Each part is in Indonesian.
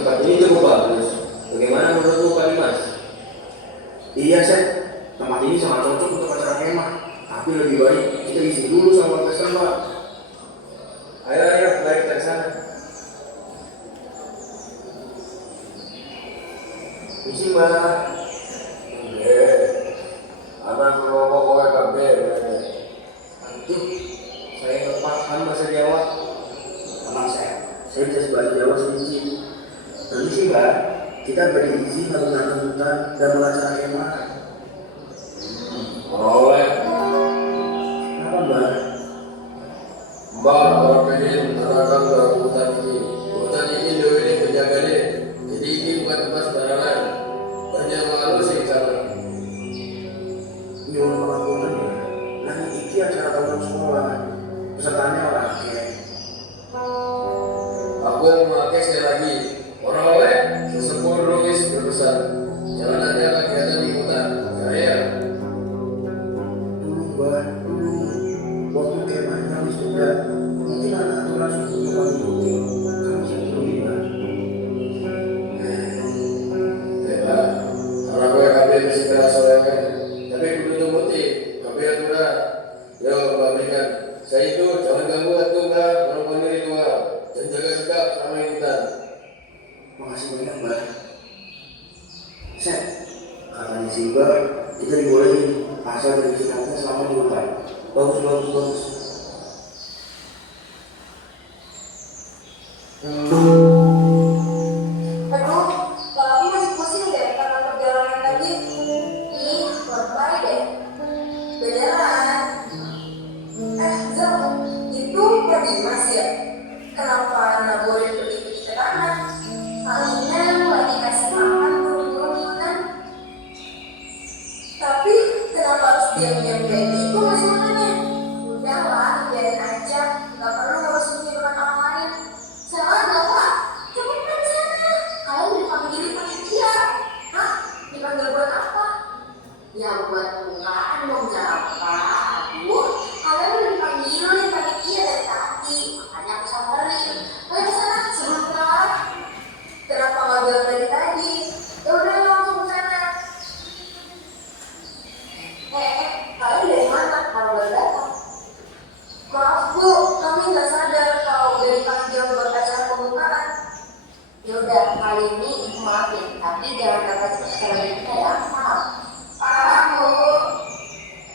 tempat ini cukup bagus. Bagaimana menurutmu Pak Dimas? Iya, Seth. Tempat ini sangat cocok untuk acara kemah. Tapi lebih baik kita isi dulu sama warga setempat. Ayo, mari kita ke sana. Isi, Mbak. Anak kelompok kowe kabeh. Aduh, saya nggak paham bahasa Jawa. Tenang, saya bisa bahasa Jawa sedikit. Nanti sih, Mbak, kita beri izin untuk menanam hutan dan melaksanakan kemah. Oleh Kenapa, Mbak? Mbak orang pengen menanamkan ke hutan ini. Hutan ini dewe ini penjaga deh. Jadi ini bukan tempat sembarangan. Banyak malu sih sana. Nyuruh melakukan ya. Nanti iki acara tahun sekolah. Pesertanya orang akeh. Aku yang memakai sekali lagi. Orang oleh sesepuh logis berbesar. Jangan ada kegiatan di hutan. Saya Dulu, Mbak, dulu. Waktu kemahnya sudah. Mungkin ada aturan suku yang diikuti. Kamu sih dulu, Mbak. ya, orang kowe kabeh mesti keras soalnya. Tapi kudu numuti. Kabeh aturan. Yo, Mbak berikan. Saya itu jangan ganggu atuh Mbak. Merupakan ritual. Dan jaga sikap sama hutan. Makasih banyak, Mbak. Set, katanya si Mbak, kita dibolehin asal dari sikapnya selama di hutan. Bagus, bagus, bagus. Aduh, kalau aku masih pusing deh karena perjalanan tadi. Ih, lebay deh. Beneran. Zul, itu Pak Dimas ya? Kenapa nggak boleh pergi ke sana? Palingan lagi kasih makan burung-burung kan? Tapi kenapa harus diam-diam kayak gitu ngasih makannya? Udahlah, biarin aja. Nggak perlu harus menyebabkan orang lain. Salah nggak Pak? Cepetan sana. Kalian dipanggil panitia. Hah? Dipanggil buat apa? Ya buat bukaan dong siapa? Aduh, kalian udah dipanggilin panitia dari tadi. Makanya aku samperin. Ayo ke sana sebelum telat. Kenapa nggak bilang dari tadi? Ya udah langsung ke sana. Kalian dari mana? Kalau baru datang. Maaf Bu, kami nggak sadar kalau udah dipanggil buat acara pembukaan. Ya udah, kali ini Ibu maafin, tapi jangan dapat secara kita ya. Paham? Paham Bu.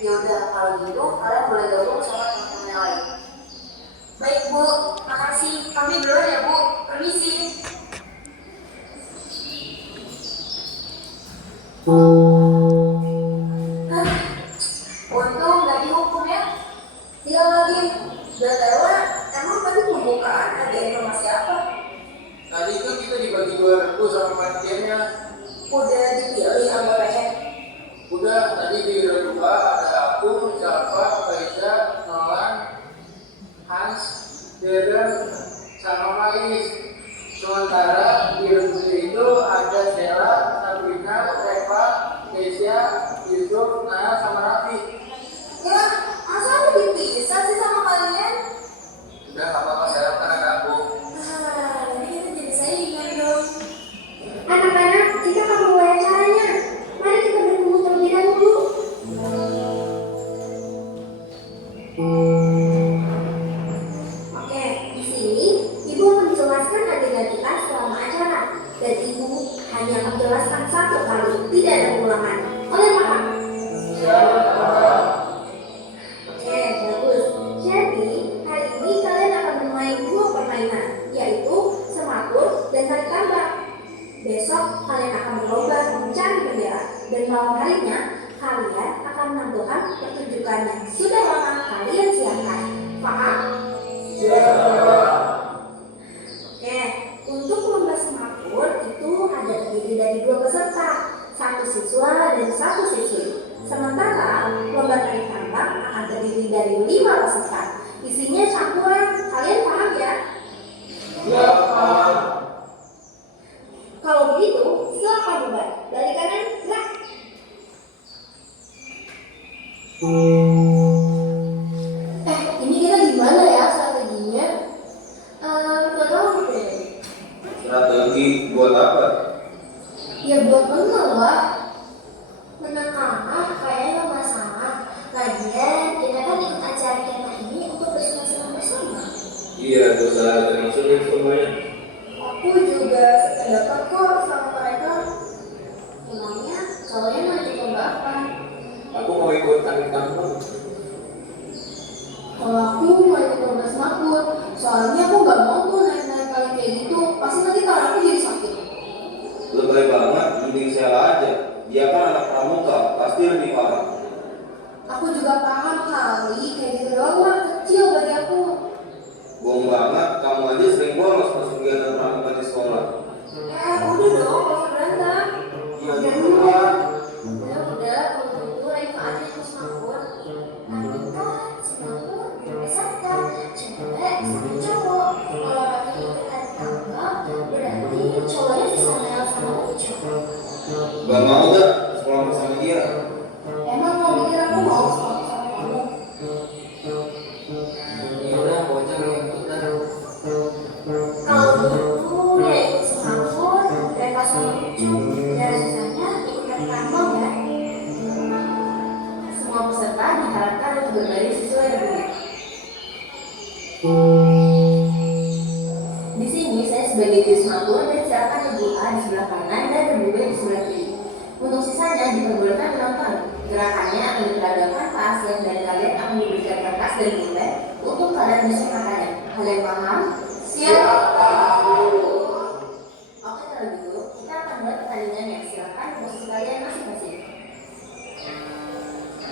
Ya udah, kalau gitu kalian boleh gabung sama teman-teman yang lain. Baik Bu, makasih. Kami duluan ya Bu. Permisi. Untung nggak dihukum ya. Dia lagi. BTW, emang tadi pembukaan ada informasi apa? Tadi itu kita dibagi dua regu sama panitianya. Udah dipilih anggotanya? Udah, tadi di regu A ada aku, Java, Faiza, Nolan, Hans, Darren, sama Mais. Sementara di regu C itu ada Sheila, Sabrina, Reva, Kesia, Yusuf, Naya, sama Raffi. Ya, masa aku dipisah sih sama kalian? Udah gak apa-apa, saya kan ada aku. Jadi kita jadi saingan dong. Anak-anak, kita akan mulai acaranya. Mari kita berkumpul terlebih dahulu. Oke, di sini Ibu akan menjelaskan adegan kita selama acara. Dan Ibu hanya menjelaskan satu kali, tidak ada pengulangan. Oleh paham? Oke, bagus. Jadi, hari ini kalian akan bermain dua permainan, yaitu semakur dan tarik tambang. Besok kalian akan berlomba mencari bendera, dan malam harinya kalian akan menampilkan pertunjukan yang sudah lama kalian siapkan. Paham? Oke, untuk lomba semakur itu ada terdiri dari dua peserta, satu siswa dan satu siswi. Sementara lomba tarik tambang akan terdiri dari 5 peserta. Isinya campuran, kalian paham ya? Ya, paham. Kalau begitu, silakan mulai. Dari kanan, gerak. Ini kita gimana ya strateginya? Nggak tahu deh. Strategi buat apa? Ya buat menang lah. Menang kalah kayaknya nggak masalah. Lagian kita kan ikut acara kema ini untuk bersenang-senang bersama. Iya, dosa termasuk yang semuanya. Aku juga sependapat kok sama mereka. Emangnya kalian mau ikut lomba apa? Aku mau ikut tarik tambang. Kalau aku mau ikut lomba semaput, soalnya aku nggak mau tuh naik-naik kali kayak gitu. Pasti nanti tangan aku jadi sakit. Lebay banget, mending Sheila aja. Dia kan anak pramuka, pasti lebih parah. Aku juga paham kali, kayak gitu doang mah kecil bagi aku. Bohong banget, kamu aja sering bolos pas kegiatan pramuka di sekolah. Udah dong, gak usah berantem. Iya, jangan. Udah, kalau gitu Raifa aja yang semaput. Tapi kan semaput bersama cewek sama cowok. Kalau lagi ikutan tangga, berarti cowoknya bisa kenal sama Ucup. Gak mau gak sekolah bersama dia? Emang mau mikir aku mau sekolah sama kamu? Ya udah, bocah yang ikutan. Kalau gitu ya ikut semaput, Raifa sama Ucup. Dan sisanya ikutan tambang ya. Semua peserta diharapkan untuk berbaris sesuai reguler. Di sini saya sebagai juru semaput dan silakan Ibu A di sebelah kanan dan Ibu B di sebelah kiri. Untuk sisanya diperbolehkan menonton. Gerakannya akan diperagakan Pak Aslan dan kalian akan diberikan kertas dan pulpen untuk kalian menyusun katanya. Kalian paham? Siap. Oke, kalau gitu kita akan mulai pertandingannya. Silakan posisi kalian masing-masing.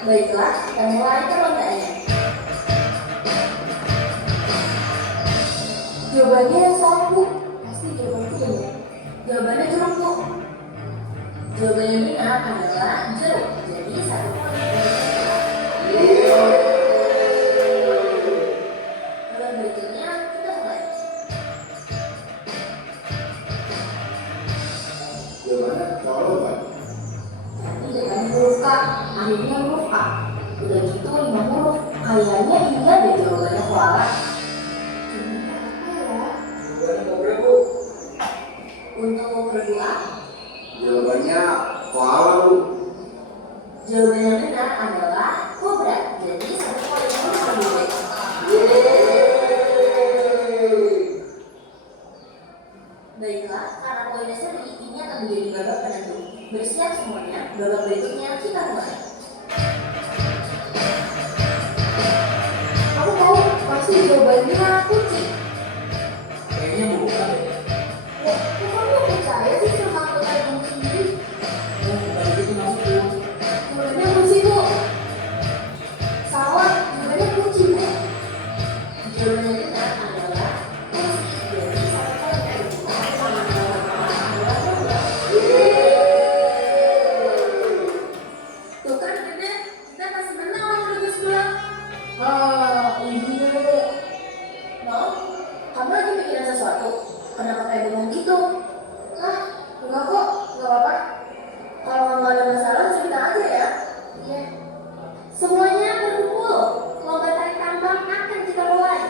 Baiklah, kita mulai perlombaannya. Jawabannya yang salah, Bu. Pasti jawabanku benar. Jawabannya jeruk, Bu. Jawabannya benar adalah jeruk. Jadi 1 poin. Lalu berikutnya kita mulai. Gimana? Kalau Pak? Tidak kan huruf K, akhirnya huruf A. Udah gitu 5 huruf. Kayaknya iya deh jawabannya koala. Jawabannya ngobrol, Bu. Untuk kedua, Jawabannya koala lu. jawaban yang benar adalah kobra. Jadi 1 poin untuk kedua. Baiklah, karena poinnya seri, ini akan menjadi babak penentu. Bersiap semuanya, babak berikutnya kita mulai. Aku tahu, pasti jawabannya kucing. Kayaknya bukan deh. Kok kamu percaya sih sama angkutan yang sendiri? Bukan gitu maksudku. Jawabannya kucing, Bu. Salah, jawabannya kucing, Bu. Jawabannya benar adalah kucing. Jadi 1 poin dari kita. Tuh kan benar, kita masih menang lawan Lugas Pulang. Ini deh. Mau? Kamu lagi mikirin sesuatu? Kenapa kayak bingung gitu? Enggak kok, enggak apa-apa. Kalau kamu ada masalah, cerita aja ya. Iya. Semuanya berkumpul. Lomba tarik tambang akan kita mulai.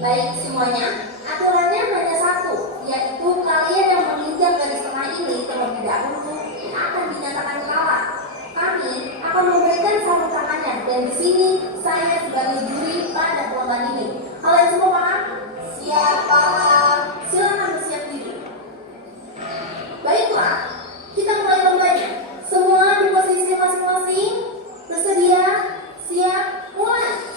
Baik semuanya, aturannya hanya satu, yaitu kalian yang menginjak garis tengah ini terlebih dahulu akan dinyatakan kalah. Kami akan memberikan sarung tangannya dan di sini saya sebagai juri pada perlombaan ini. Kalian semua paham? Siap, paham. Silakan bersiap diri. Baiklah, kita mulai lombanya. Semua di posisi masing-masing. Bersedia? Siap? Mulai.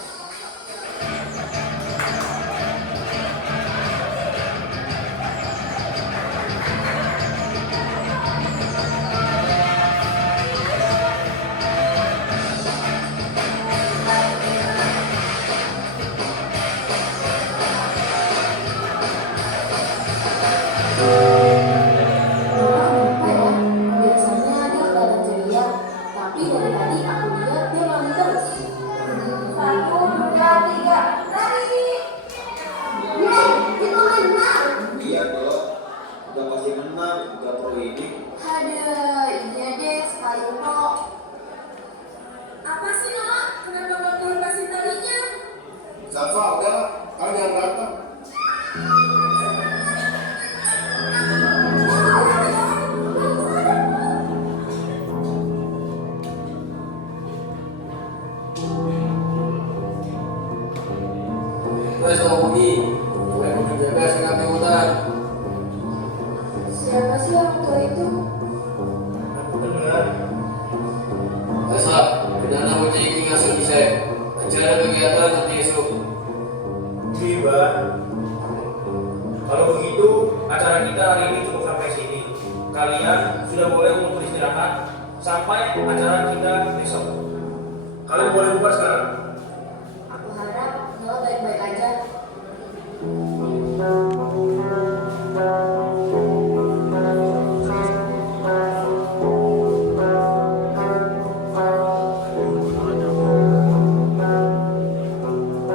Biasanya dia kelihatan ceria, tapi dari tadi aku lihat dia main terus. 1, 2, 3, lari! Itu menang! Iya dong. Udah pasti menang, udah pro ini. Aduh, iya deh, sekali kok. Apa sih, Noah? Kenapa gak turun kasih talinya? Salva, udah lah. Kalian jangan berantem. Guys, kalau pergi, kalian menjaga sikap di hutan. Siapa sih yang tua itu? Aku dengar. Asa, kedana bocah iki ngasih bisa. Acara kegiatan nanti esok. Tiba. Kalau begitu, acara kita hari ini cukup sampai sini. Kalian sudah boleh untuk beristirahat sampai acara kita besok. Kalian boleh bubar sekarang. Aku harap Noah baik-baik aja.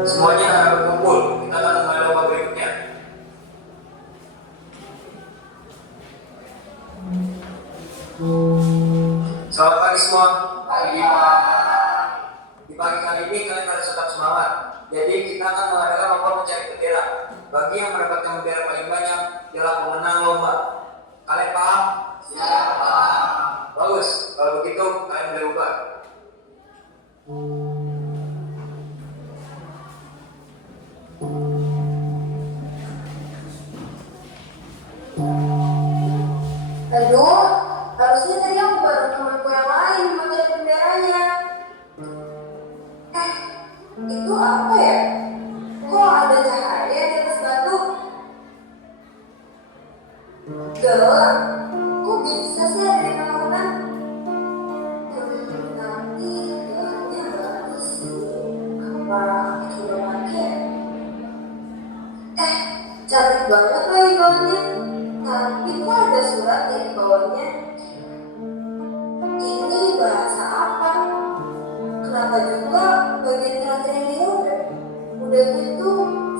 Semuanya harus berkumpul. Kita akan mulai lomba berikutnya. Selamat pagi semua. Pagi, Pak. Di pagi kali ini kalian harus tetap semangat. Jadi kita akan mengadakan lomba mencari bendera. Bagi yang mendapatkan bendera paling banyak, ialah pemenang lomba. Kalian paham? Siapa? Bagus. Kalau begitu kalian boleh bubar. Aduh, harusnya tadi aku bareng temanku yang lain mencari benderanya. Itu apa ya? Kok ada cahaya di atas batu? Gelap. Kok bisa sih ada di tengah hutan? Tapi gelapnya bagus sih. Apa itu udah mati ya? Cantik banget lagi gaunnya. Tapi kok ada surat di bawahnya? Ini bahasa apa? Kenapa juga bagian terakhir yang dirobek? Udah gitu,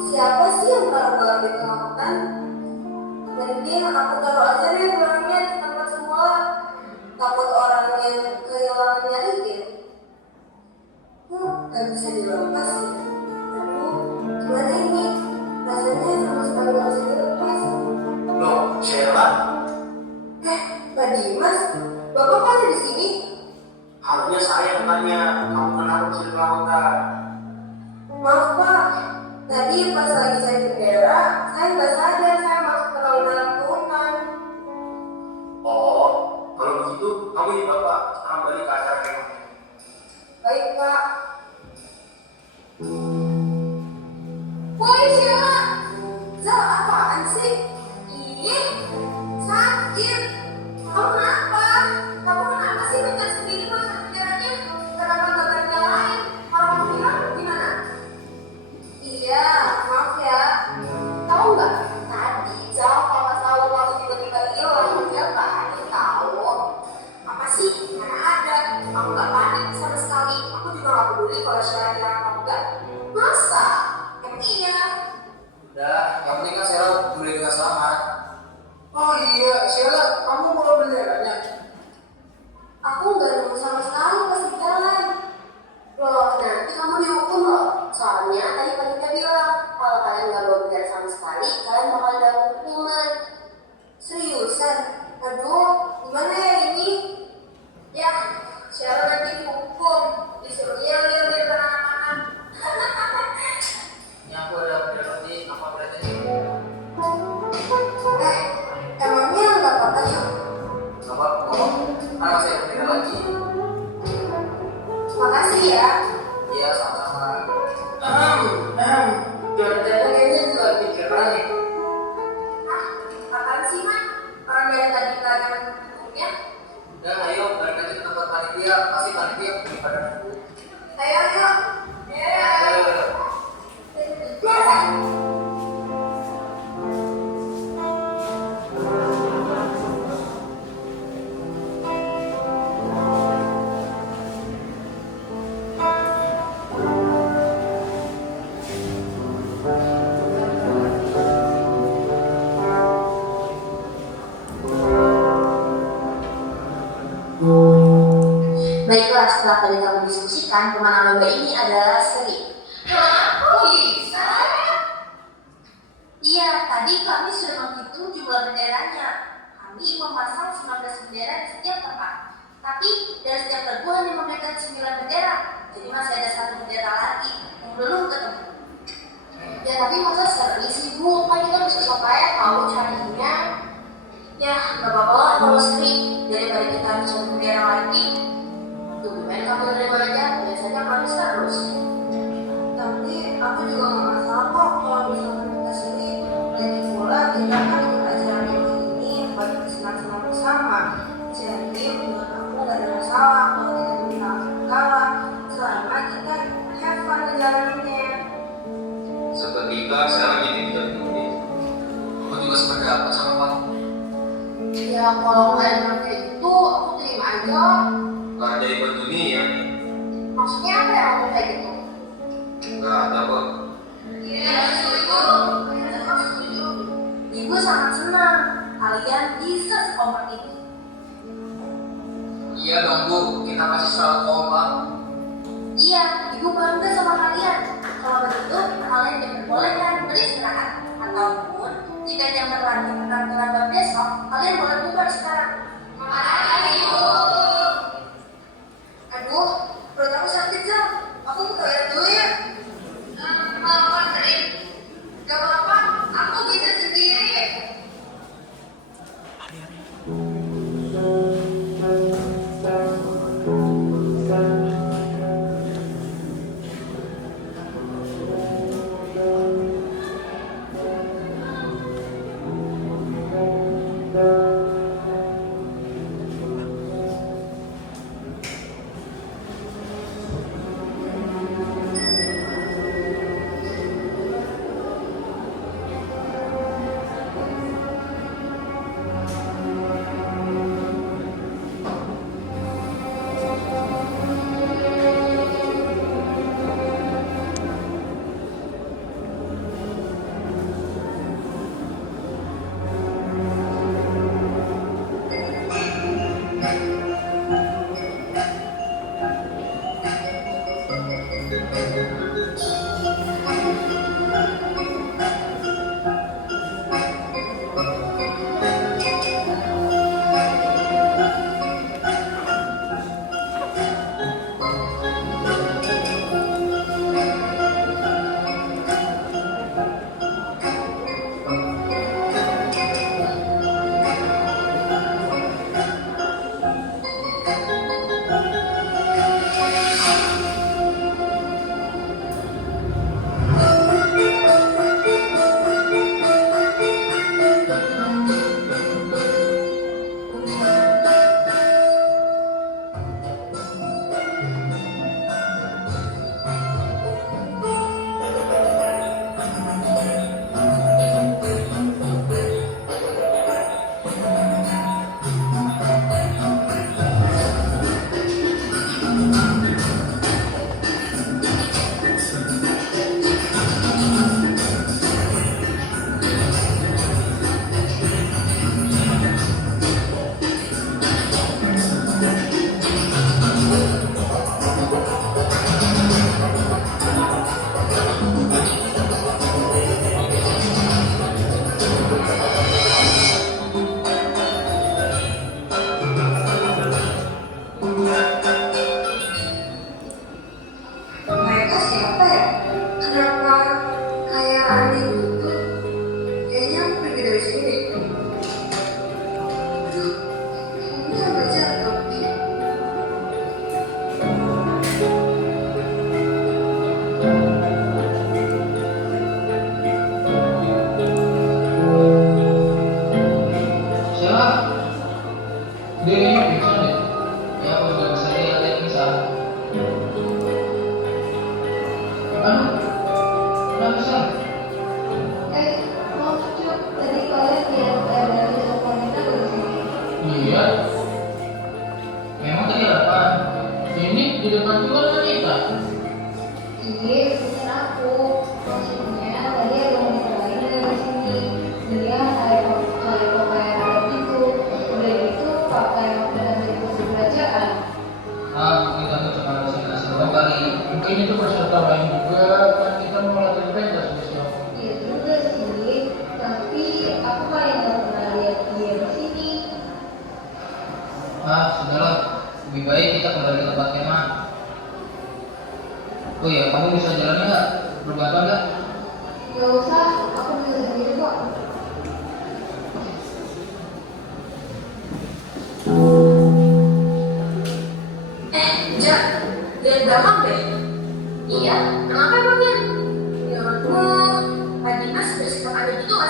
siapa sih yang taruh gelang di tengah hutan? Mending aku taruh aja deh gelangnya di tempat semua. Takut orang yang kehilangan nyariin. Gak bisa dilepas ya. Aduh, gimana ini? Rasanya sama sekali gak bisa dilepas. Loh, Sheila, Pak Dimas, Bapak kok ada di sini? harusnya saya yang tanya. Kamu kenapa bisa di hutan? Maaf Pak, tadi pas lagi cari bendera, saya nggak sadar saya masuk terlalu dalam hutan. Oh, kalau begitu kamu ini bapak sekarang balik ke acara kemah. Baik Pak. Woi Sheila, Zal apaan sih? Ih, sakit. Kamu kenapa? Kamu kenapa sih bentar sendiri masuk benderanya? Kenapa nggak benderain? Kalau kamu bilang gimana? Iya, maaf ya. Tahu nggak? Tadi Zal papa tahu waktu tiba-tiba hilang, dia panik tahu. Apa sih? Mana ada? Aku nggak panik sama sekali. Aku juga nggak peduli kalau Sheila bilang apa enggak. Masa? Emang iya? Udah, yang penting kan Sheila kembali dengan selamat. Oh iya, Sheila, kamu bawa benderanya? Aku nggak nemu sama sekali pas di jalan. Loh, nanti kamu dihukum loh. Soalnya tadi panitia bilang kalau kalian nggak bawa bendera sama sekali, kalian bakal dapat hukuman. Seriusan? Aduh, gimana ya ini? Ya, Sheila nanti dihukum, disuruh yel-yel di depan anak-anak. Ini aku ada bendera nanti, apa berarti? Emangnya nggak apa-apa ya? Apa? Oh, anak saya bendera lagi. Makasih ya. Iya, sama-sama. Jalan-jalan kayaknya juga pikiran nih. Apaan sih, Man? Orang dari tadi nggak ada hukumnya. Udah, ayo balik aja ke tempat panitia. Pasti panitia pada nunggu. Ayo, ayo. Ayo. Baiklah, setelah tadi kamu diskusikan, pemenang lomba ini adalah Sri. Hah? Kok bisa? benderanya. Kami memasang 19 bendera di setiap tempat. Tapi dari setiap regu hanya memegang 9 bendera. Jadi masih ada 1 bendera lagi yang belum ketemu. Ya tapi masa sering sih Bu, kan kita bisa supaya tahu caranya. Ya nggak apa-apa lah kalau sering, daripada kita bisa bendera lagi. Tuh gimana kamu nerima aja, biasanya kami terus. Tapi aku juga nggak masalah kok kalau misalnya kita sering. Lagi pula kita kan ikut acara minggu ini buat senang-senang bersama. Jadi menurut aku nggak ada masalah kalau kita menang kalah selama kita have fun menjalannya. Seketika sekarang jadi tidak begini. Aku juga sependapat sama kamu. Ya kalau nggak emang kayak gitu, aku terima aja. Gak ada ibadah dunia. Maksudnya apa ya ngomong kayak gitu? Gak ada kok. Iya, setuju. Ibu sangat senang kalian bisa sekompak ini. Iya dong Bu, kita masih selalu kompak. Iya, ibu bangga sama kalian. Kalau begitu, kalian diperbolehkan beristirahat. Ataupun jika jam berlatih akan terlambat besok, kalian boleh bubar sekarang. Aduh, perut aku sakit Jam. Aku ke toilet dulu ya. Mau anterin? Gak apa-apa, aku bisa sendiri.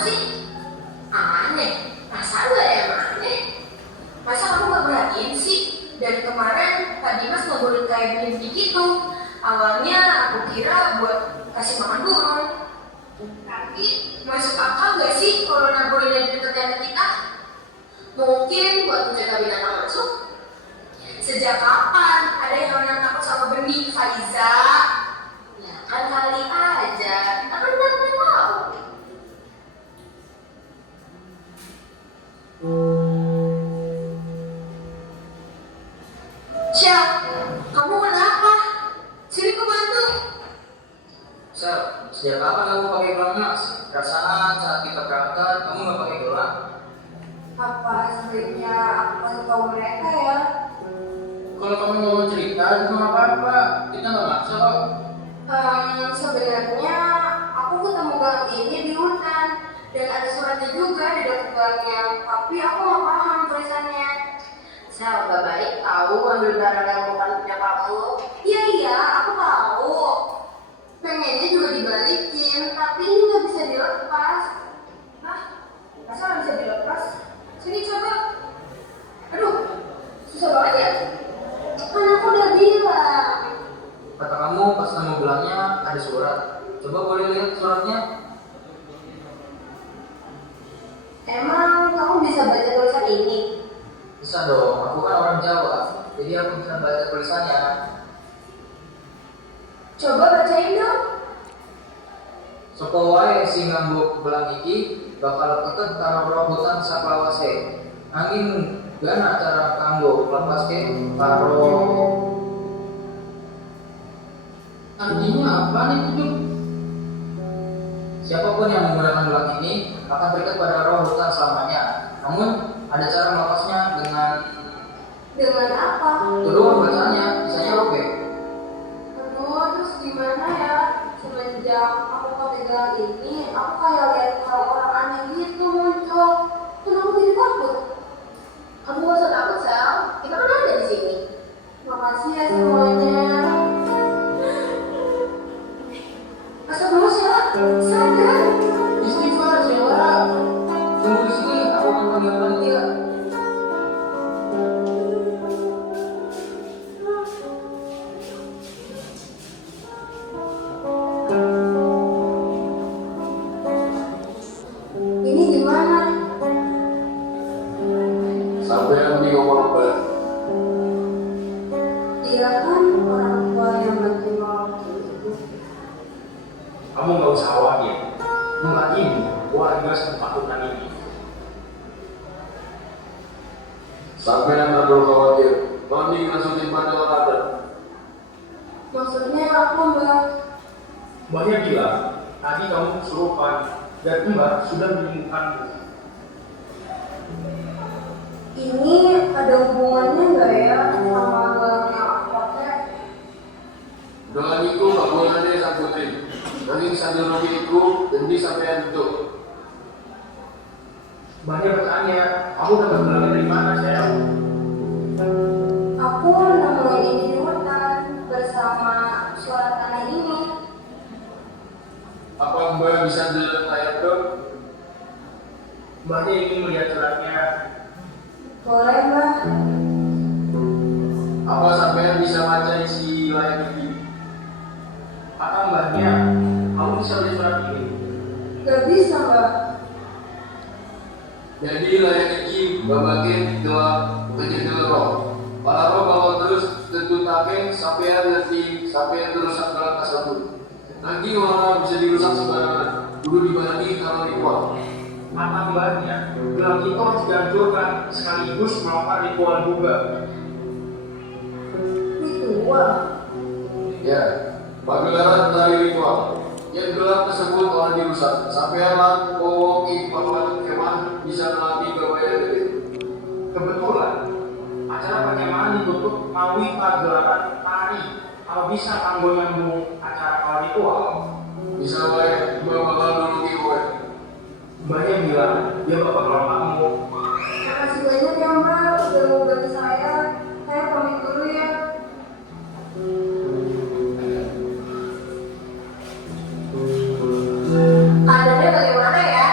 sih? Aneh, masa gak ada yang aneh? Masa kamu gak perhatiin sih? Dari kemarin Kak Dimas ngobrolin kayak begini gitu. Awalnya aku kira buat kasih makan burung. Tapi masuk akal gak sih kalau naburin di tetangga kita? Mungkin buat menjaga binatang masuk. Sejak kapan ada yang takut sama benih, Faiza? Ya kan kali aja, kita kan udah tahu. Syah, kamu kenapa? Sini ku bantu. Sel, sejak kapan kamu pakai gelang emas? Perasaan saat kita berangkat kamu nggak pakai gelang. Apa sebaiknya aku kasih tahu mereka ya? Kalau kamu mau cerita itu nggak apa-apa, kita nggak maksa kok. Sebenarnya aku ketemu gelang ini di hutan dan ada suratnya juga di dekat gelangnya, tapi aku nggak paham tulisannya. Saya gak baik tahu ambil barang yang bukan punya kamu. Iya, aku tahu. Pengennya juga dibalikin, tapi ini nggak bisa dilepas. Hah? Masa nggak bisa dilepas? Sini coba. Aduh, susah banget ya. Kan aku udah bilang. Kata kamu pas kamu gelangnya ada surat. Coba boleh lihat suratnya? Emang kamu bisa baca tulisan ini? Bisa dong, aku kan orang Jawa, jadi aku bisa baca tulisannya. Coba bacain dong. Sapa wae sing nganggo gelang iki bakal ketut karo roh hutan saklawase. Angin gana cara kanggo lepaske karo. Artinya apa nih itu? Siapapun yang menggunakan gelang ini akan terikat pada roh hutan selamanya. Namun ada cara melepasnya Dengan apa? turun bacaannya, bisanya robek. Aduh, terus gimana ya? Semenjak aku pakai gelang ini, aku kayak lihat kalau orang aneh gitu muncul. Terus aku jadi takut. Kamu gak usah takut, Sal. Kita kan ada di sini. Makasih ya semuanya. Astagfirullah, Sal. Sadar. Istighfar, Sheila. Tunggu di sini, aku akan panggil panitia. Ini gimana? Sampai yang ngomong apa? Dia kan orang tua yang bantu waktu itu. Kamu nggak usah khawatir. Tempat ini warga sempatutan ini. Sampai yang terlalu khawatir, mending masukin pada orang. Maksudnya apa, Mbak? Mbaknya bilang tadi kamu kesurupan dan Mbak sudah menyembuhkanmu. Ini ada hubungannya nggak ya sama gelang yang aku pakai? Dengan itu gak boleh ada yang sangkutin. Nanti sambil rugi itu, demi sampai itu. Mbaknya bertanya, kamu dapat gelangnya dari mana sayang? Aku nemuin ini di hutan bersama surat tanah ini. Apa Mbak bisa dilihat dong? Mbaknya ingin melihat suratnya. Boleh, Mbak? Apa sampai bisa baca isi layar ini? Kata mbaknya, kamu bisa melihat surat ini. Gak bisa, Mbak. Jadi layar ini bagian gelap menjadi roh. Para roh bawa terus tentu taken sampai terus gelap tersebut. Nanti orang bisa dirusak sembarangan. Dulu dibanding kalau dibuat. Kata mbaknya, gelang itu harus dihancurkan sekaligus melakukan ritual juga. Ritual. Ya, pagelaran dari ritual. Yang gelap tersebut telah dirusak. Sampai alam kowong bahwa hewan bisa melatih kebayaan itu. Kebetulan, acara perkemahan ditutup melalui pagelaran tari. Kalau bisa kanggo nyambung acara ritual. Bisa baik bakal dulu gue. Mbaknya bilang, dia bapak kalau kamu. Makasih banyak ya, Mbak. Udah mau bantu saya. Saya pamit dulu ya. Keadaannya bagaimana ya?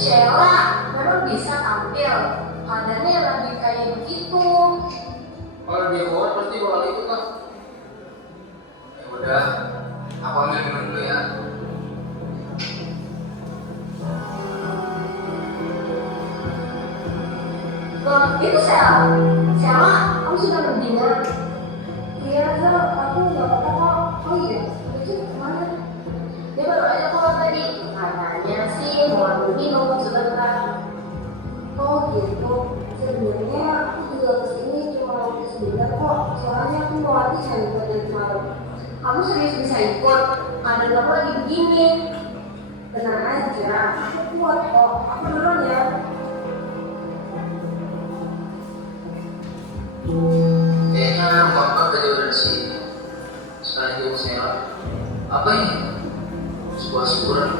Sheila memang bisa tampil, kadarnya lebih kayak begitu. Kalau dia kuat pasti bakal ikut lah. Ya udah, aku ambil minum dulu ya. Itu Sheila, kamu sudah berdina? Iya, Zo, aku nggak apa-apa kok. Oh iya, itu kemana? Dia baru aja keluar tadi. Katanya sih mau ambil minum sebentar. Oh gitu. Sebenarnya aku juga kesini cuma mau sebentar kok. Soalnya aku mau latihan buat nanti malam. Kamu serius bisa ikut? Keadaan kamu lagi begini. Tenang aja, aku kuat kok. Aku duluan ya. Kayaknya bapak tadi udah di sini. Sekarang dia saya apa ini? Sebuah surat.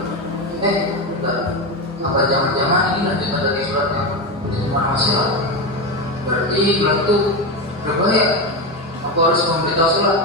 Bentar. Apa jangan-jangan ini lanjutan dari surat yang diterima Masila? Berarti bilang itu berbahaya. Aku harus memberitahu Sila.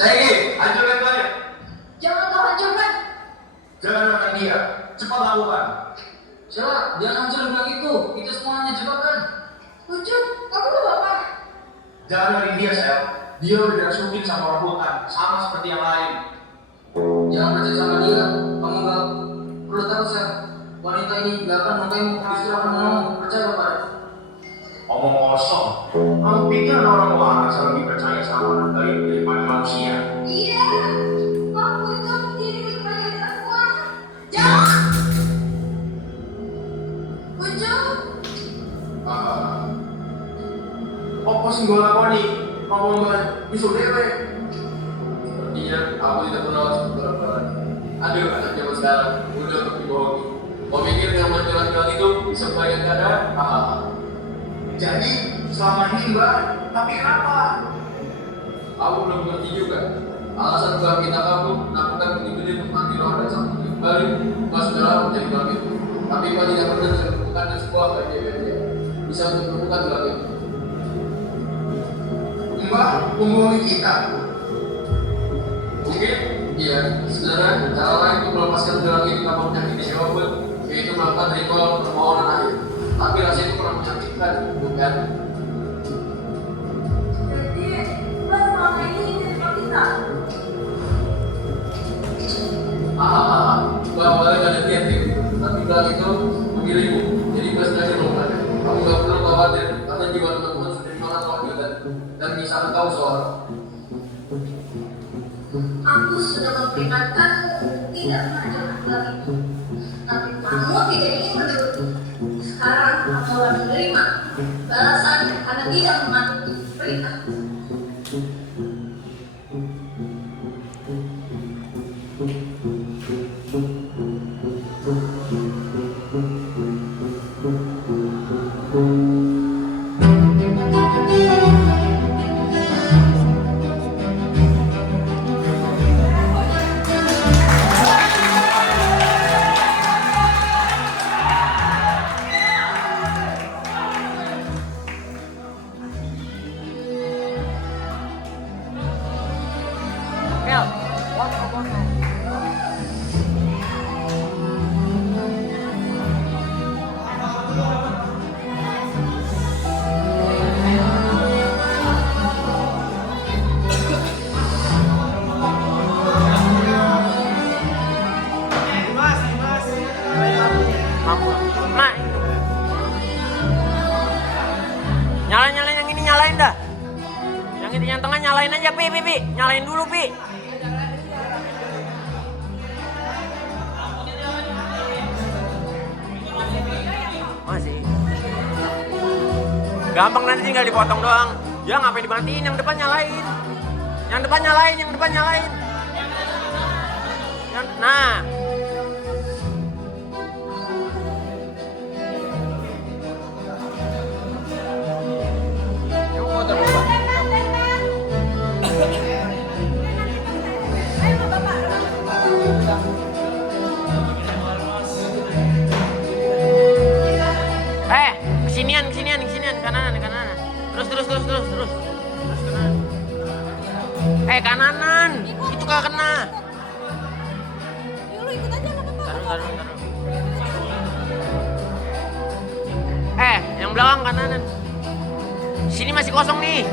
Saya ingin hancurkan saja. Jangan kau hancurkan. Jangan makan dia. Cepat lakukan. Sheila, jangan hancur bilang itu. Itu semuanya jebakan. Ucup, kamu tuh apa? Jangan lagi dia, Sel. Dia udah dirasukin sama orang hutan, sama seperti yang lain. Jangan percaya sama dia. Kamu nggak perlu tahu Sheila. Wanita ini gak akan mengklaim, justru akan menolong. Percaya pada. Om Omong kosong. Kamu pikir ada orang waras yang lebih percaya sama orang baik daripada manusia? Iya, kamu itu diri kepada perempuan. Jangan. Ujung. Apa sih gue lakoni? Ngomong justru dewe. Sepertinya aku tidak pernah masuk ke orang. Aduh, anak zaman sekarang udah dibohongi. Kau pikir dengan laki-laki itu bisa membayar keadaan? Jadi selama ini mbak, tapi kenapa? Aku belum ngerti juga. Alasan gua minta kamu melakukan begitu untuk mati roh dan sang kembali. Mas sudah menjadi gelap itu. Tapi kau tidak pernah bisa menemukan dan sebuah bahagia bisa untuk menemukan gelap itu. Mbak, membohongi kita. Mungkin, iya. Sebenarnya cara lain untuk melepaskan gelap itu tanpa menyakiti siapapun, yaitu melakukan ritual permohonan akhir. Tapi rasa itu pernah menyakitkan, bukan? Jadi, Mbak selama ini ingin sama kita. Gua awalnya gak ada niat itu, tapi gelap itu memilihmu. Jadi gua sengaja melakukannya. Kamu gak perlu khawatir, karena jiwa teman-teman sudah dimakan waktu dan bisa tahu soal. Aku sudah memperingatkanmu tidak mengajarkan gelap itu. Tapi kamu tidak ingin menuruti. Sekarang kamu akan menerima balasannya karena tidak mematuhi perintah. Mak, nyalain yang ini, nyalain dah. Yang itu yang tengah nyalain aja, Pi, nyalain dulu, Pi. Masih. Gampang, nanti tinggal dipotong doang. Ya ngapain dimatiin, yang depan nyalain. Yang depan nyalain. Nah. Kesinian, kanan. Terus kanan. Kananan, itu gak kena. Lu ikut aja sama Bapak. Taruh. Yang belakang kanan. Sini masih kosong nih.